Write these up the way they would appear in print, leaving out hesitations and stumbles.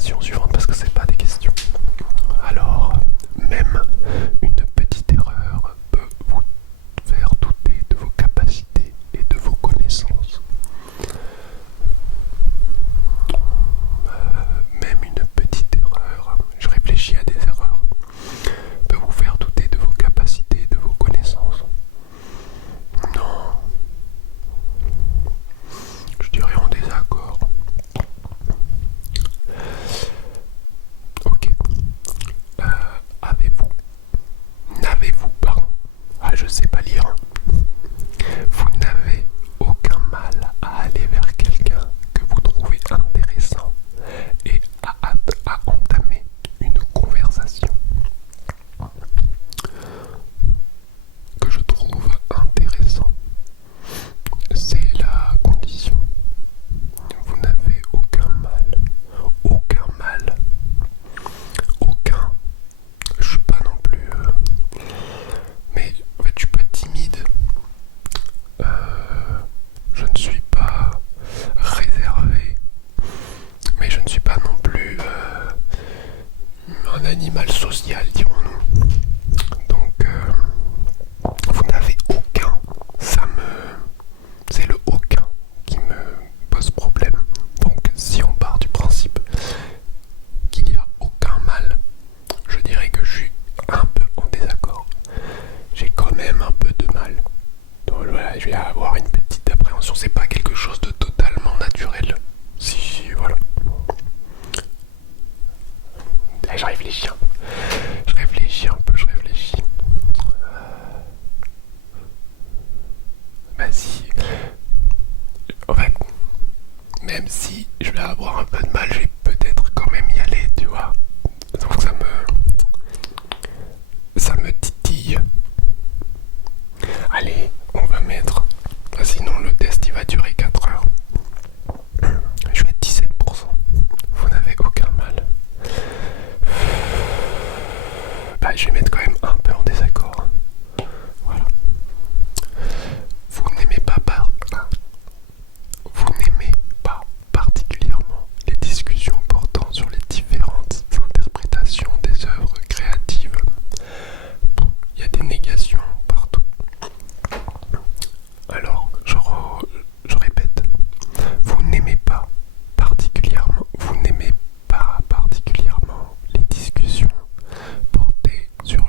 affirmation suivante parce que c'est pas des questions. Alors, même une petite erreur peut vous faire douter de vos capacités et de vos connaissances. Même une petite erreur, je réfléchis à des erreurs, peut vous faire douter de vos capacités et de vos connaissances. Non, je dirais en désaccord. Ok. Avez-vous, n'avez-vous pas, je sais pas lire, vous n'avez aucun mal à aller vers quelqu'un que vous trouvez intéressant et à entamer une conversation que je trouve intéressant. C'est la condition. Vous n'avez aucun mal. Aucun mal. Aucun. Je suis pas non plus... mais en fait, je suis pas timide. Je ne suis pas réservé. Mais je ne suis pas non plus un animal social, dirons-nous. Donc, vous n'avez aucun. C'est le aucun qui me pose problème. Donc, si on part du principe qu'il n'y a aucun mal, je dirais que je suis un peu en désaccord. J'ai quand même un peu de mal. Donc voilà, je vais avoir une petite appréhension. C'est pas quelque chose de totalement naturel. Si, voilà. Là, je réfléchis un peu. Je réfléchis. Bah si. En fait, même si je vais avoir un peu de mal, je vais peut-être quand même y aller, tu vois. Donc ça me titille. Allez, on va mettre. Sinon le test il va durer 4 heures. Je vais mettre 17%. Vous n'avez aucun mal. Bah je vais mettre quand même un peu en désaccord. Voilà. Vous n'aimez pas particulièrement les discussions portant sur les différentes interprétations des œuvres créatives. Il y a des négations partout. Alors, je répète, vous n'aimez pas particulièrement les discussions portées sur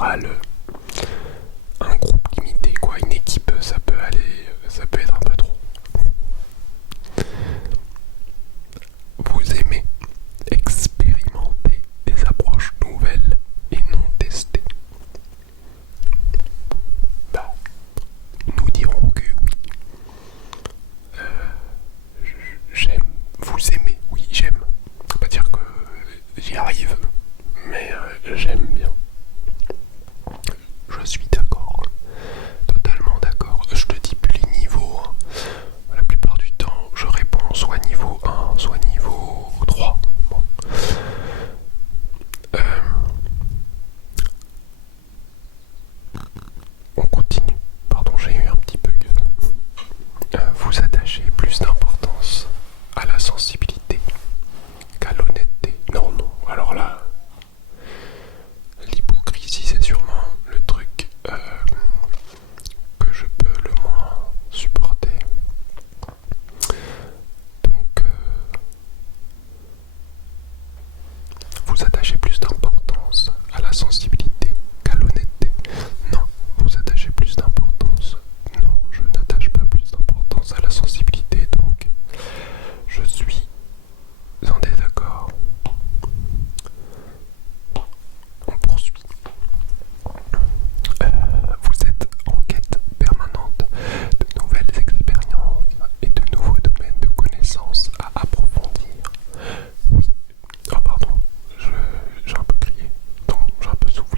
général, un groupe limité, quoi, une équipe, ça peut être un peu trop. Vous aimez expérimenter des approches nouvelles et non testées. Bah, nous dirons que oui. J'aime, vous aimez, oui j'aime. Faut pas dire que j'y arrive, mais j'aime bien. Je suis d'accord, totalement d'accord. Je te dis plus les niveaux, hein. La plupart du temps, je réponds soit niveau 1, soit niveau 3. Bon. On continue. Pardon, j'ai eu un petit bug. Vous attachez plus d'importance à la sensibilité qu'à l'honnêteté. Non, non. Alors là, l'hypocrisie, c'est sûrement le truc que je peux le moins supporter. Donc, vous attachez plus d'importance à la sensibilité qu'à l'honnêteté. Non, vous attachez plus d'importance. Non, je n'attache pas plus d'importance à la sensibilité, donc je suis en désaccord. On poursuit. Vous êtes en quête permanente de nouvelles expériences et de nouveaux domaines de connaissances à approfondir. Oui. Oh pardon, j'ai un peu crié. Non, j'ai un peu soufflé.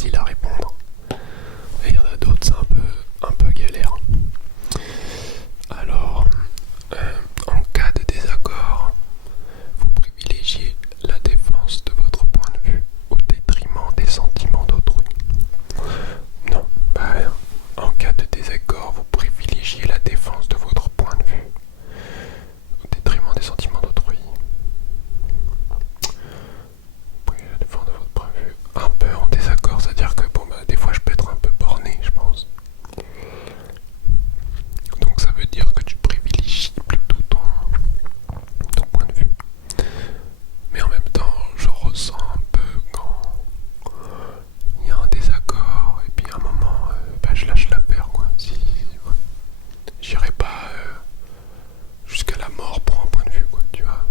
facile à répondre. Et il y en a d'autres, c'est un peu galère. Alors, en cas de désaccord, vous privilégiez la défense de votre point de vue au détriment des sentiments d'autrui. Non, en cas de désaccord, vous privilégiez la défense de votre point de vue au détriment des sentiments d'autrui. Vous privilégiez la défense de votre point de vue un peu en désaccord, c'est-à-dire que des fois je peux être un peu borné, je pense. Donc ça veut dire que tu privilégies plutôt ton point de vue. Mais en même temps, je ressens un peu quand il y a un désaccord et puis à un moment, je lâche l'affaire, quoi. Ouais. J'irai pas jusqu'à la mort pour un point de vue, quoi, tu vois.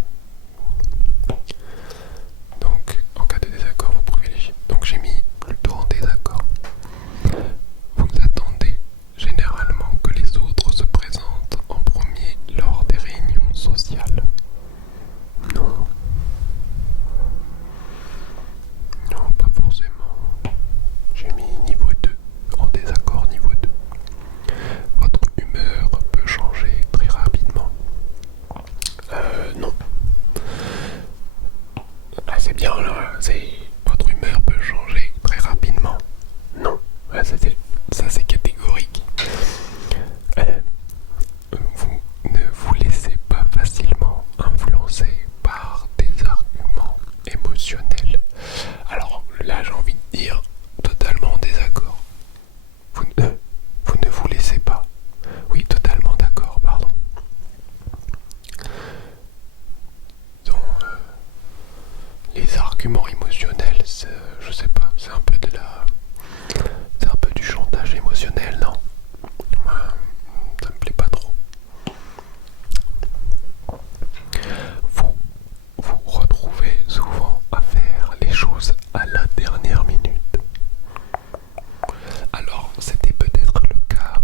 Donc, en cas de désaccord, vous privilégiez. Donc j'ai mis plutôt en désaccord. Vous attendez généralement que les autres se présentent en premier lors des réunions sociales. Non. Non, pas forcément. J'ai mis niveau 2, en désaccord niveau 2. Votre humeur peut changer très rapidement. Non. Ah, c'est bien là, votre humeur peut changer très rapidement. Non, ça c'est catégorique. Vous ne vous laissez pas facilement influencer par des arguments émotionnels. Alors là j'ai envie de dire totalement en désaccord. Vous ne vous laissez pas. Oui, totalement d'accord, pardon. Donc, les arguments émotionnels, je sais pas, c'est un peu du chantage émotionnel, non? Ça me plaît pas trop. Vous retrouvez souvent à faire les choses à la dernière minute. Alors, c'était peut-être le cas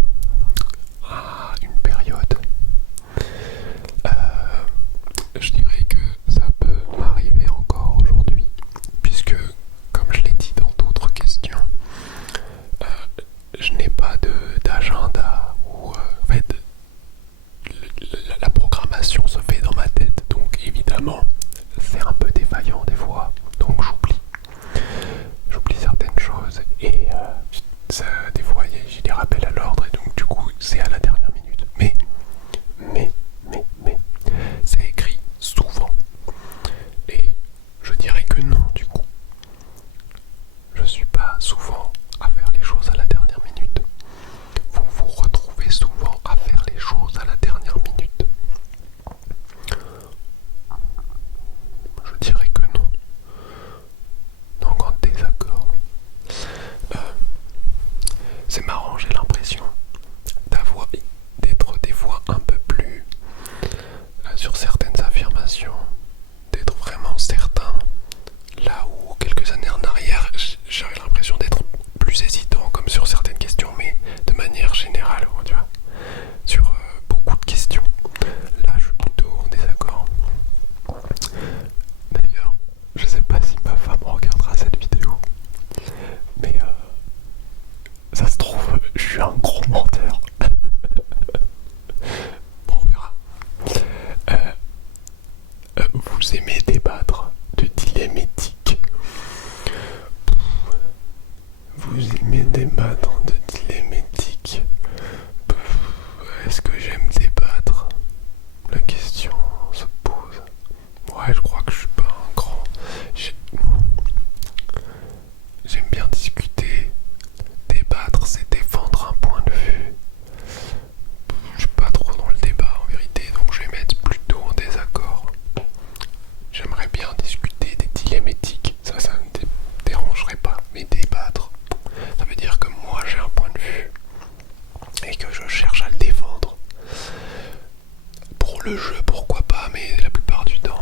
à une période. Je dirais que ça peut m'arriver encore aujourd'hui, puisque, comme je l'ai dit dans d'autres questions, je n'ai pas d'agenda où, en fait, la programmation se fait dans ma tête, donc évidemment, c'est un peu défaillant des fois, donc j'oublie certaines choses et des fois j'ai des rappels à l'ordre et donc du coup c'est à la dernière minute. Mais, c'est écrit souvent et je dirais que non du coup. Je suis pas souvent à faire les choses à la dernière minute. Vous vous retrouvez souvent à faire les choses à la dernière minute. Je dirais que non. Donc en désaccord. C'est marrant, j'ai l'impression d'être des fois un peu plus sur certaines affirmations, d'être vraiment certain, là où quelques années en arrière j'avais l'impression d'être plus hésitant comme sur certaines questions, mais de manière générale, tu vois, sur beaucoup de questions. Là je suis plutôt en désaccord. D'ailleurs, je sais pas si ma femme regardera cette vidéo, mais ça se trouve, je suis un gros menteur. Bon, on verra. Vous aimez débattre de dilemmes éthiques. Vous aimez débattre de dilemmes éthiques. Est-ce que j'aime débattre? La question se pose. Ouais, je crois que je suis pas un grand. J'aime bien discuter. Débattre, c'est défendre un point de vue. Je suis pas trop dans le débat en vérité, donc je vais mettre plutôt en désaccord. J'aimerais bien discuter des dilemmes éthiques, ça ne me dérangerait pas, mais débattre, ça veut dire que moi j'ai un point de vue et que je cherche à le défendre. Pour le jeu, pourquoi pas, mais la plupart du temps,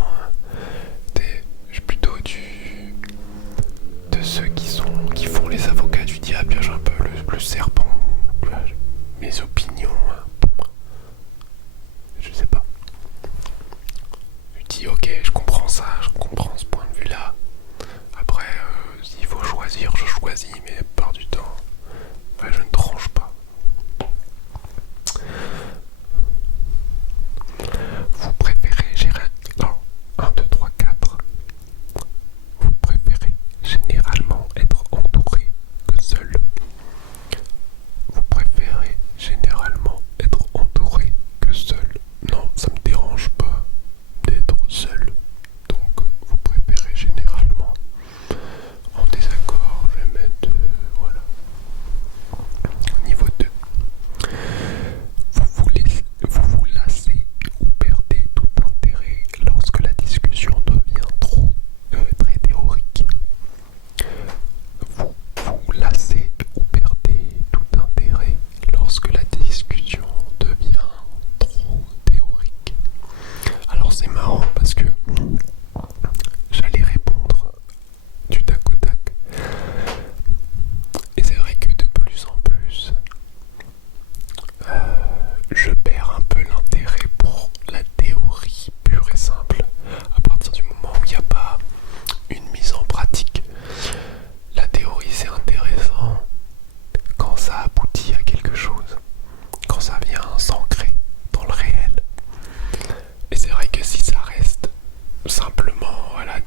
simplement, voilà,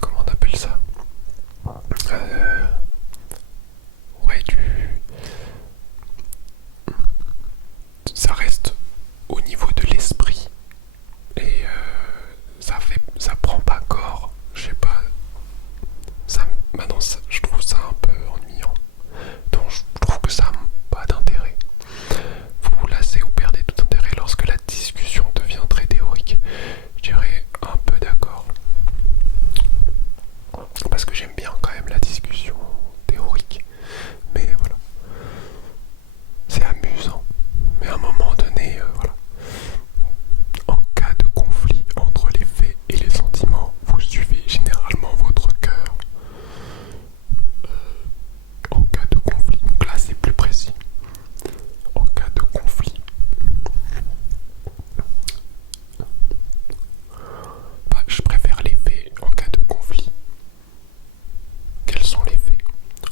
comment on appelle ça? Euh, ouais, ça reste au niveau de l'esprit et ça prend pas corps. Je sais pas, maintenant je trouve ça un peu ennuyant. Donc je trouve que ça n'a pas d'intérêt. Vous vous lassez ou perdez tout intérêt lorsque la discussion devient très théorique. Je dirais un peu d'accord. Parce que j'aime bien quand même la discussion théorique. Mais voilà. C'est amusant. Mais à un moment donné, voilà. En cas de conflit entre les faits et les sentiments, vous suivez généralement votre cœur. En cas de conflit, donc là c'est plus précis. En cas de conflit, bah, je préfère les faits en cas de conflit. Quels sont les faits?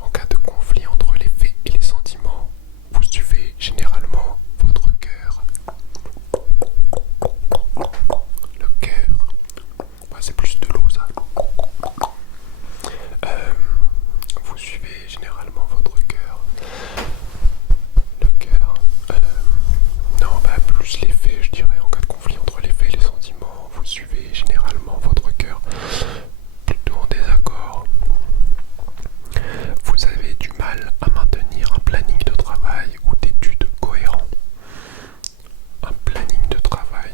En cas de conflit entre les faits et les sentiments, vous suivez généralement votre cœur. Le cœur, bah, c'est plus de l'eau ça. Vous suivez généralement votre cœur. Le cœur. Non, bah plus les faits, je dirais. En cas de conflit entre les faits et les sentiments, vous suivez généralement votre cœur. Plutôt en désaccord. Vous avez du mal à maintenir un planning de travail ou d'études cohérent. Un planning de travail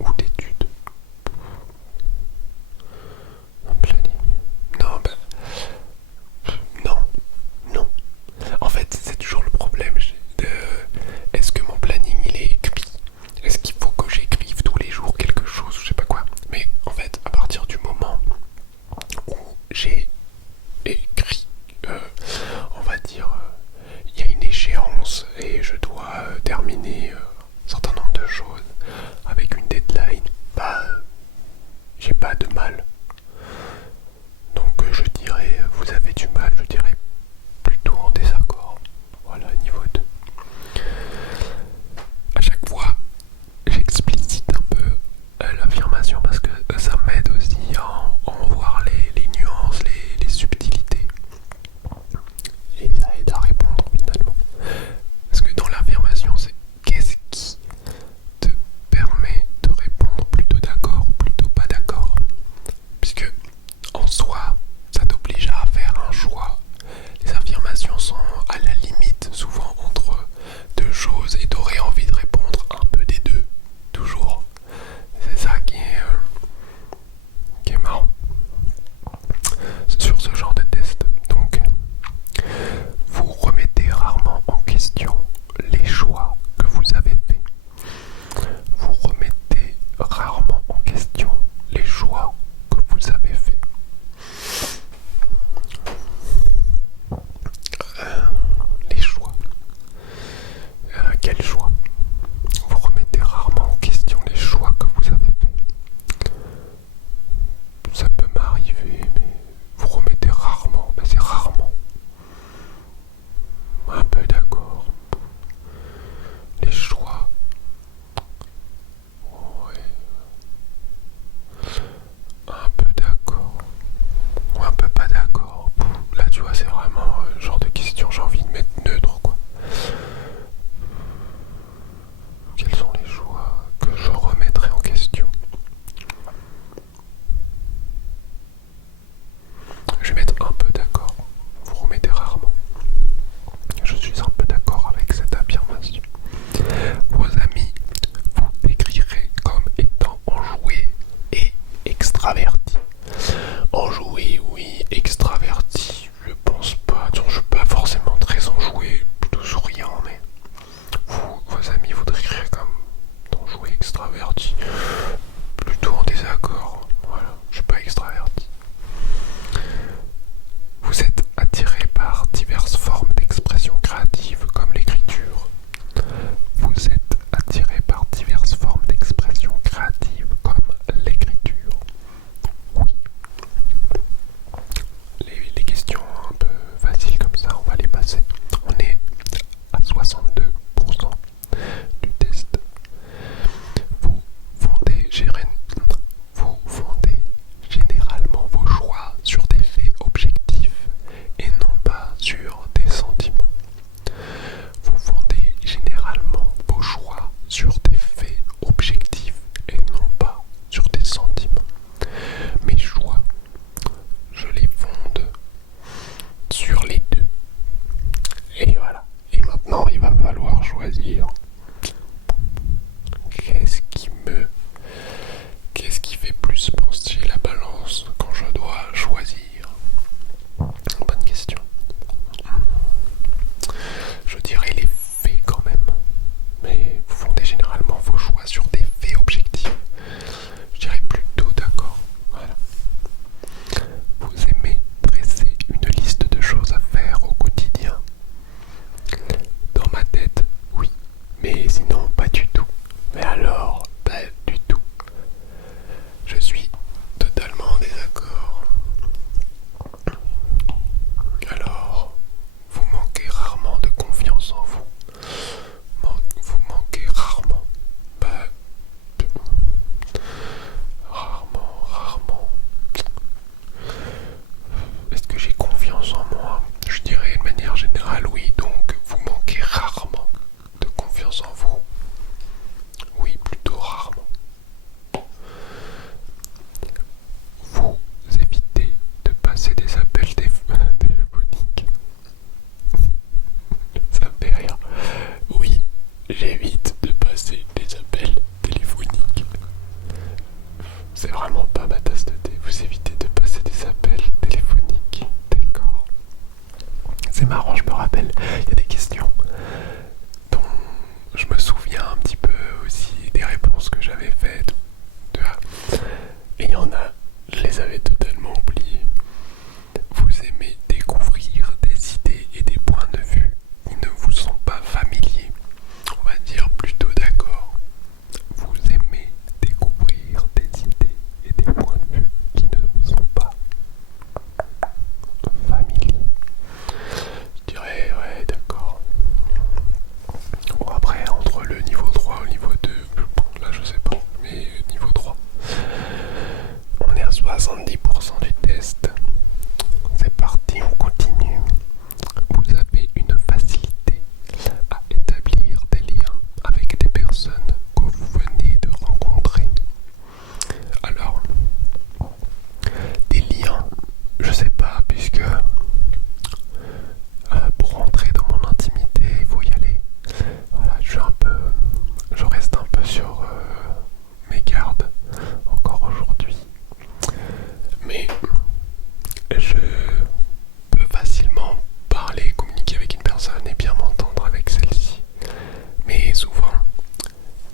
ou d'études. Un planning. Non, ben. Non. Non. En fait, c'est toujours le problème. Est-ce que mon planning il est écrit? Est-ce qu'il faut que j'écrive tous les jours quelque chose? Je sais pas quoi. Mais en fait, à partir du moment où j'ai écrit, on va dire, il y a une échéance et je dois terminer un certain nombre de choses avec une deadline, bah, j'ai pas de mal. Donc je dirais, vous avez du mal, je dirais plutôt en désaccord. Voilà, niveau 2. À chaque fois, j'explicite un peu l'affirmation parce que ça m'aide aussi à en voir les nuances, les subtilités. Et ça aide à répondre finalement. Parce que dans l'affirmation, c'est qu'est-ce qui te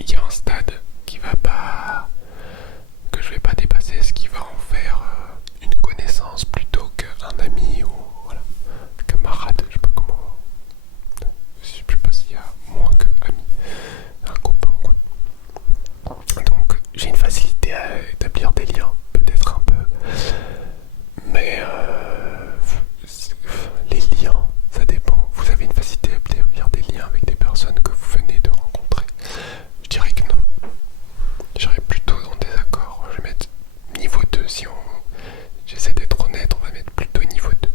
il y a un stade qui va pas, que je vais pas dépasser, ce qui va en faire une connaissance plutôt qu'un ami ou voilà, camarade, je sais pas comment, je sais pas s'il y a moins que ami, un copain quoi. Donc j'ai une facilité à établir des liens, peut-être un peu, mais les liens, ça dépend. Vous avez une facilité à établir des liens avec des personnes que vous venez de rencontrer? Je dirais que non. J'irais plutôt en désaccord. Je vais mettre niveau 2 si on... J'essaie d'être honnête, on va mettre plutôt niveau 2.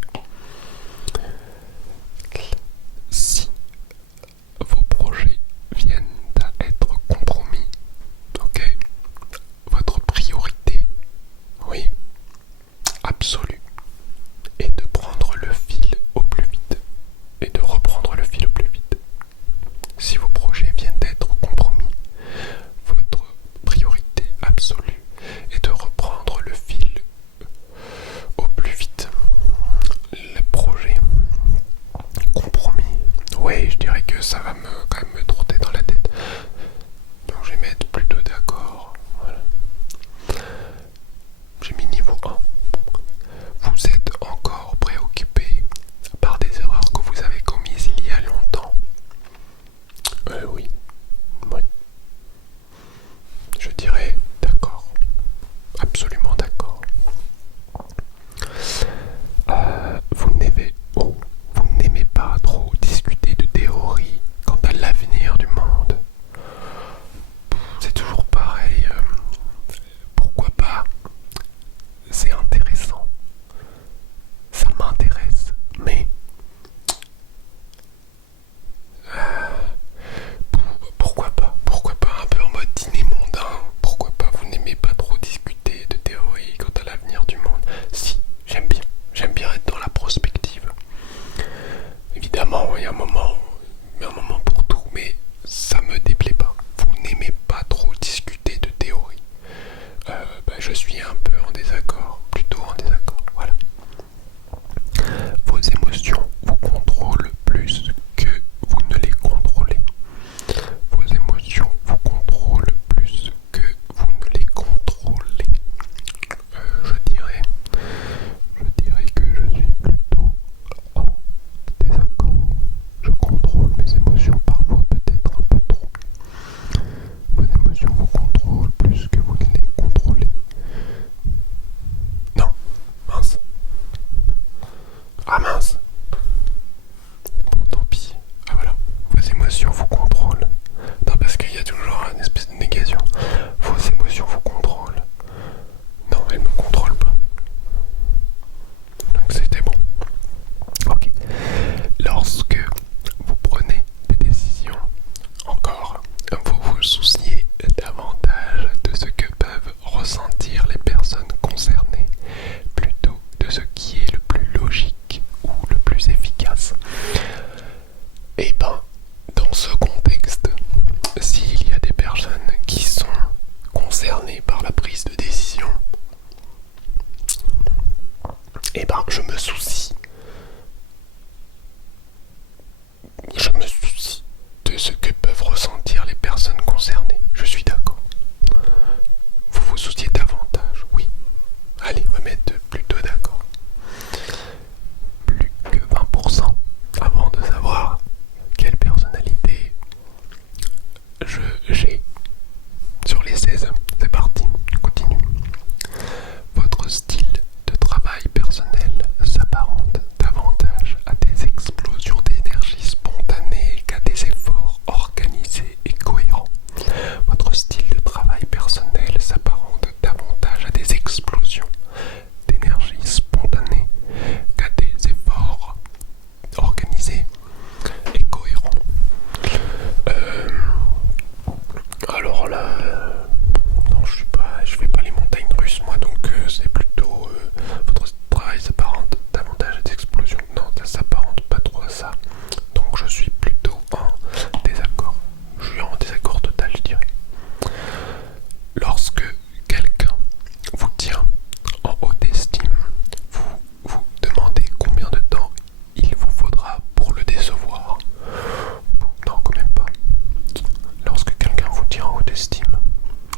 estime?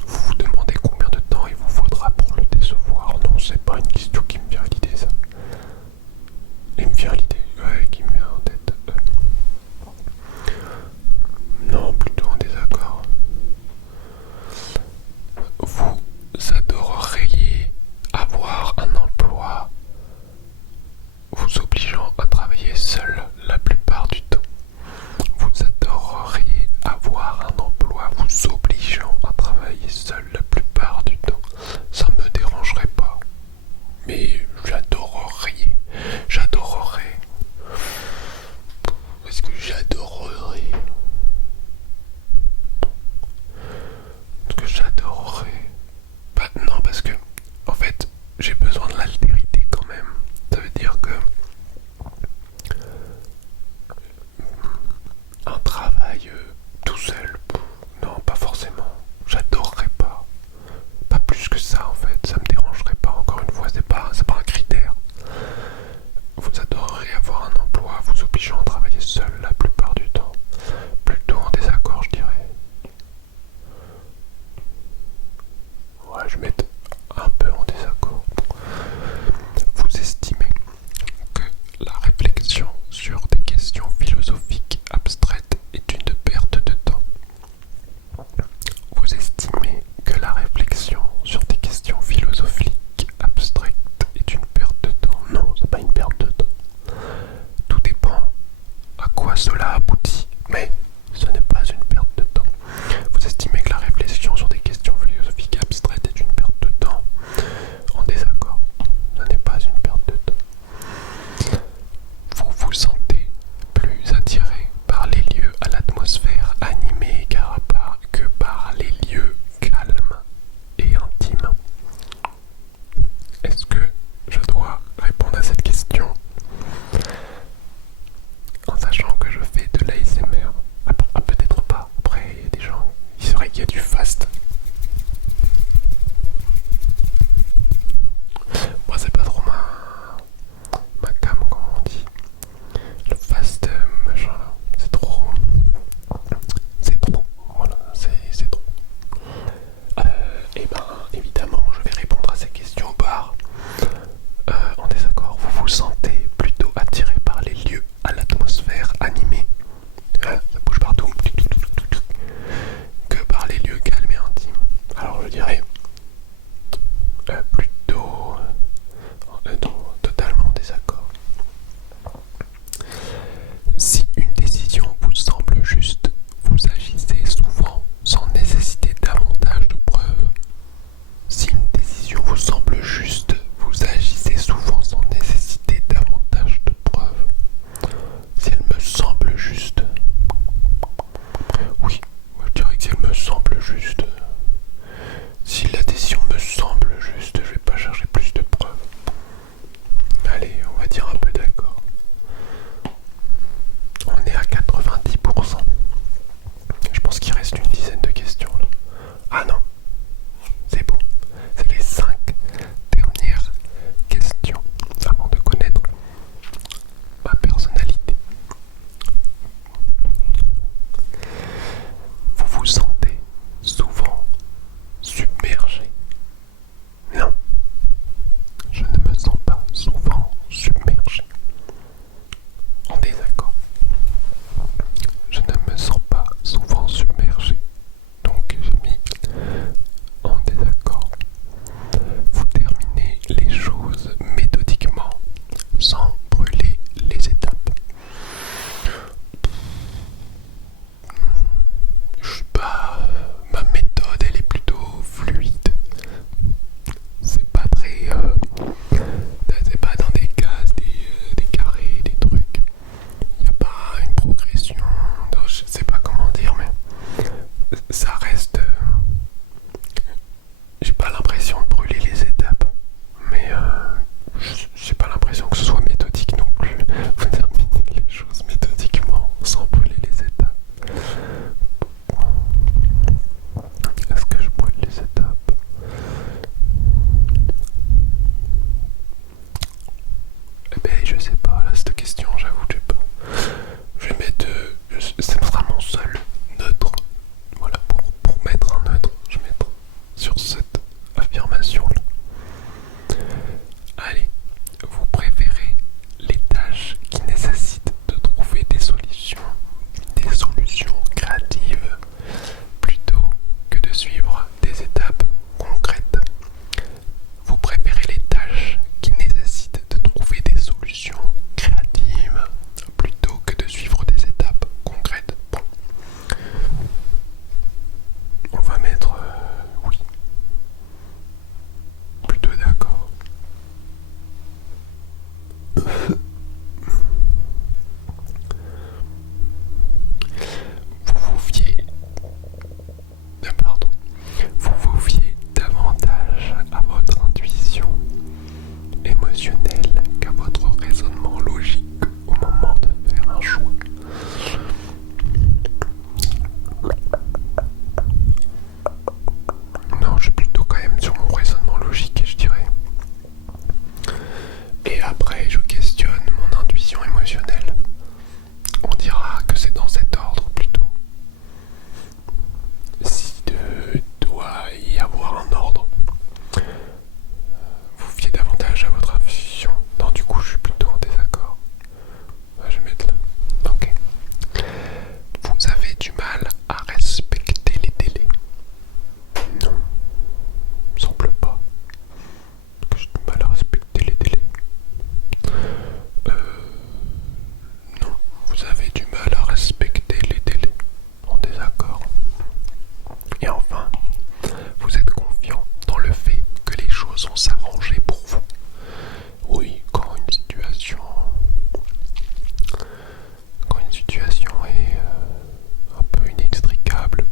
Vous vous demandez combien de temps il vous faudra pour le décevoir? Non, c'est pas une question qui me vient à l'idée, ça. Il me vient à l'idée, ouais, qui me vient en tête. Non, plutôt en désaccord. Vous adoreriez avoir un emploi vous obligeant à travailler seul la plupart du temps. Vous adoreriez avoir un emploi vous obligeant à travailler seul la plupart du temps. Ça me dérangerait pas. Mais j'adorerais. Est-ce que j'adorerais? Est-ce que j'adorerais? Bah non, parce que, en fait, j'ai besoin de l'altérité quand même. Ça veut dire que un travail tout seul, non, pas forcément. J'adorerais pas. Pas plus que ça en fait, ça me dérangerait pas. Encore une fois, c'est pas un critère. Vous adoreriez avoir un emploi vous obligeant à travailler seul la plupart du temps. Plutôt en désaccord, je dirais. Ouais, je vais mettre un peu en désaccord. Vous estimez que la réflexion sur des questions philosophiques abstraites est une perte de temps. Vous estimez que la réflexion sur des questions philosophiques abstraites est une perte de temps? Non, c'est pas une perte de temps. Tout dépend à quoi cela aboutit, mais ce n'est pas une perte de temps. Vous estimez que la réflexion sur des questions philosophiques abstraites est une perte de temps? En désaccord, ce n'est pas une perte de temps. Vous vous sentez plus attiré par les lieux à l'atmosphère animée que par les lieux calmes et intimes? Est-ce que je dois répondre à cette question en sachant que je fais de l'ASMR? Peut-être pas. Après, il y a des gens, il serait qu'il y a du fast. Moi, c'est pas trop ma cam, comme on dit. Le fast machin là, c'est trop. Voilà, c'est trop. Et ben, évidemment, je vais répondre à ces questions au bar. En désaccord, vous vous sentez plutôt attiré par les lieux à l'atmosphère animée, ça bouge partout, que par les lieux calmes et intimes? Alors je dirais plutôt totalement en désaccord. Si une décision vous semble juste, vous agissez souvent sans nécessiter davantage de preuves. Si une décision vous semble juste, vous agissez souvent sans nécessiter davantage de preuves. Si elle me semble juste, oui, moi je dirais que si elle me semble juste, si choses vont s'arranger pour vous. Oui, quand une situation est un peu inextricable,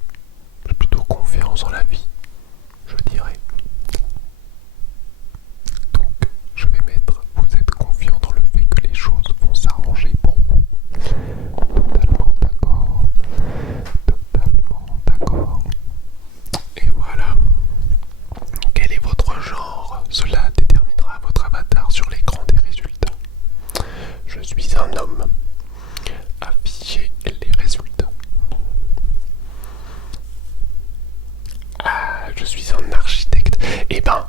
j'ai plutôt confiance en la vie, je dirais. Donc, je vais mettre, vous êtes confiant dans le fait que les choses vont s'arranger pour vous. Totalement d'accord. Totalement d'accord. Et voilà. Quel est votre genre? Cela déterminera votre avatar sur l'écran des résultats. Je suis un homme. Afficher les résultats. Ah, je suis un architecte. Eh ben,